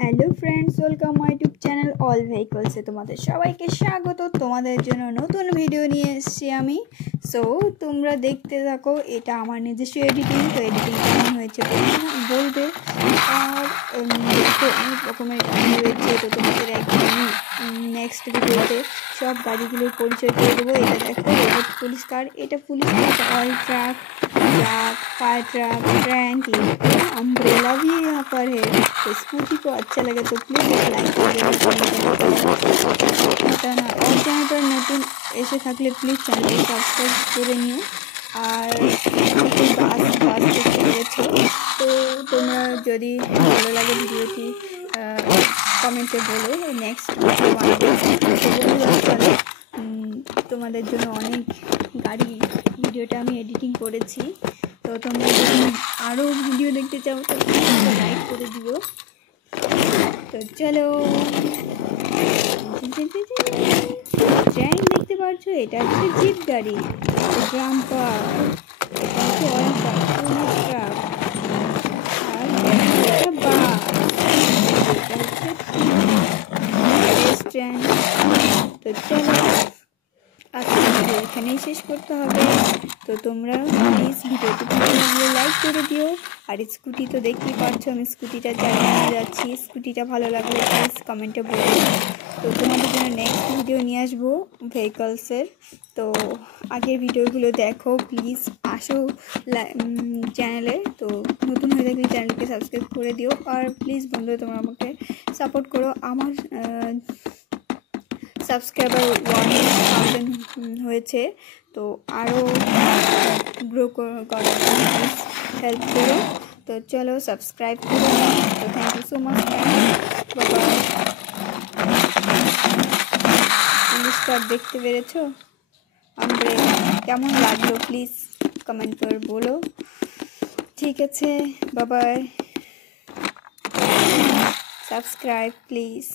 Hello friends, welcome my YouTube channel all ভেহিকলসে তোমাদের সবাইকে স্বাগত। তোমাদের জন্য নতুন ভিডিও নিয়ে এসেছি আমি। সো তোমরা দেখতে থাকো, এটা আমার নিজস্ব এডিটিং। তো এডিটিং কেমন হয়েছে বলবে। আর দেখতে অনেক রকমের গাড়ি রয়েছে, তো তোমাদের একদম নেক্সট ভিডিওতে সব গাড়িগুলোর পরিচয় করে দেবো। এটা দেখো, এটা পুলিশ কার, এটা পুলিশ কার, oil truck, fire truck, trunk, umbrella भी यहाँ पर है। तो स्कूटी को अच्छा लगे तो प्लीज़ एक लाइक कर देना, बताना। और चैनल पर नतून ऐसे থাকলে প্লিজ চ্যানেলটি সাবস্ক্রাইব করে নিও। আর বাস দেখতে পেয়েছো, তো তোমরা যদি ভালো লাগে ভিডিওটি কমেন্টে বলো, নেক্সট ভিডিও বানাবো। তোমাদের জন্য অনেক গাড়ি ভিডিওটা আমি এডিটিং করেছি। তো তোমরা যদি আরও ভিডিও দেখতে চাও তো লাইক করে দিও। তো চলো, ট্রেন দেখতে পাচ্ছ, এটা হচ্ছে জিপ গাড়ি, ড্রাম্পার, এটা হচ্ছে অয়েল ট্রাক, আর এটা বাস, এটা হচ্ছে ট্রেন। তো চলো, আজকে ভিডিও এখানেই শেষ করতে হবে। তো তোমরা প্লিজ ভিডিওটি ভালো লাগলে লাইক করে দিও। আর স্কুটি তো দেখতেই পাচ্ছ, আমি স্কুটিটা চালিয়ে যাচ্ছি। স্কুটিটা ভালো লাগলে প্লিজ কমেন্টে বলো। তো তোমাদের জন্য নেক্সট ভিডিও নিয়ে আসবো ভেহিকলসের। তো আগের ভিডিওগুলো দেখো প্লিজ, আসো চ্যানেলে। তো নতুন হয়ে থাকলে চ্যানেলকে সাবস্ক্রাইব করে দিও। আর প্লিজ বন্ধুরা, তোমরা আমাকে সাপোর্ট করো। আমার সাবস্ক্রাইবার 1000 হয়েছে, তো আরও গ্রো করার হেল্প করো। তো চলো, সাবস্ক্রাইব করো। তো থ্যাংক ইউ সো মাচ। বাবা, পুলিশ কার দেখতে পেরেছো? আমরা কেমন লাগলো প্লিজ কমেন্ট করে বলো। ঠিক আছে, বাবাই, সাবস্ক্রাইব প্লিজ।